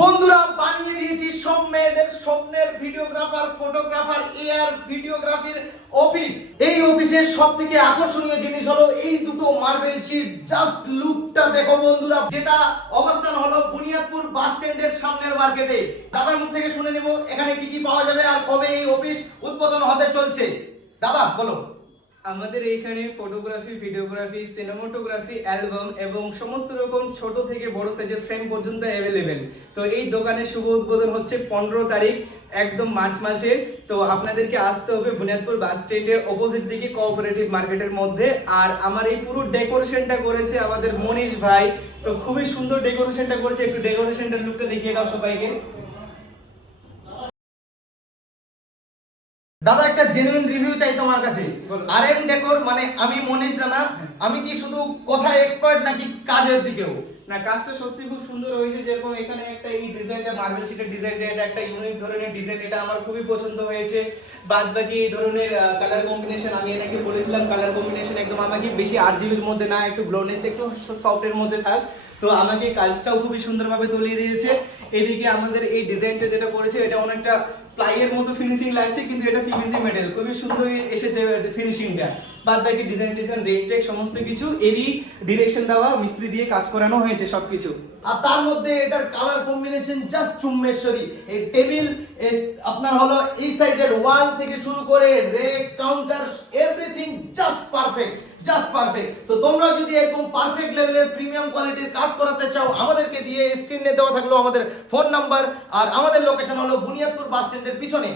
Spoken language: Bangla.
বন্ধুরা বানিয়ে দিয়েছি সব মেয়েদের স্বপ্নের ভিডিওগ্রাফার ফটোগ্রাফার এআর ভিডিওগ্রাফির অফিস। এই অফিসের সবথেকে আকর্ষণীয় জিনিস হলো এই দুটো মার্বেল শীট। জাস্ট লুকটা দেখো বন্ধুরা, যেটা অবস্থান হলো বুনিয়াদপুর বাস স্ট্যান্ডের সামনের মার্কেটে। দাদার মুখ থেকে শুনে নেব এখানে কি কি পাওয়া যাবে আর কবে এই অফিস উদ্বোধন হতে চলছে। দাদা বলো। আমাদের এইখানে ফটোগ্রাফি, ভিডিওগ্রাফি, সিনেমাটোগ্রাফি, অ্যালবাম এবং সমস্ত রকম ছোট থেকে বড় সাইজের ফ্রেম পর্যন্ত অ্যাভেলেবেল। তো এই দোকানের শুভ উদ্বোধন হচ্ছে 15 তারিখ, একদম মার্চ মাসের। তো আপনাদেরকে আসতে হবে বুনিয়াদপুর বাস স্ট্যান্ডের অপোজিট দিকে কোঅপারেটিভ মার্কেটের মধ্যে। আর আমার এই পুরো ডেকোরেশনটা করেছে আমাদের মনীষ ভাই। তো খুবই সুন্দর ডেকোরেশনটা করেছে, একটু ডেকোরেশনটার লুকটা দেখিয়ে দাও সবাইকে। দাদা একটা জেনুইন রিভিউ চাই তোমার কাছে। আরএম ডেকোর মানে আমি মনীষ রানা, আমি কি শুধু কথায় এক্সপার্ট নাকি কাজের দিকেও? না, কাজটা সত্যি খুব সুন্দর হয়েছে। যেরকম এখানে একটা এই ডিজাইনটা, মার্বেল শিটের ডিজাইনটা, এটা একটা ইউনিক ধরনের ডিজাইন, এটা আমার খুবই পছন্দ হয়েছে। বাদ বাকি এই ধরনের কালার কম্বিনেশন, আমি এনাকে বলেছিলাম কালার কম্বিনেশন একদম আমাকে বেশি আরজিবির মধ্যে না, একটু গ্লোনেস, একটু সফটের মধ্যে থাক। তো আমাকে কাজটাও খুবই সুন্দরভাবে তুলিয়ে দিয়েছে। এদিকে আমাদের এই ডিজাইনটা যেটা করেছে এটা অনেকটা প্লাইয়ের মতো ফিনিশিং লাগছে, কিন্তু এটা পিভিসি মেটাল, খুবই সুন্দর এসেছে ফিনিশিংটা। বাদ বাকি ডিজাইন রেড টেক সমস্ত কিছু এরই ডিরেকশন দেওয়া, মিস্ত্রি দিয়ে কাজ করানো হয়েছে সবকিছু। আর তার মধ্যে এটার কালার কম্বিনেশন জাস্ট চুম্বেশ্বরী। এই টেবিল আপনার হলো এই সাইডের ওয়াল থেকে শুরু করে rake counter everything just perfect, just perfect. তো তোমরা যদি এরকম পারফেক্ট লেভেলের প্রিমিয়াম কোয়ালিটির কাজ করাতে চাও, আমাদেরকে দিয়ে স্ক্রিনে দেওয়া থাকলো আমাদের ফোন নাম্বার, আর আমাদের লোকেশন হলো বুনিয়াদপুর বাস স্ট্যান্ডের পিছনে।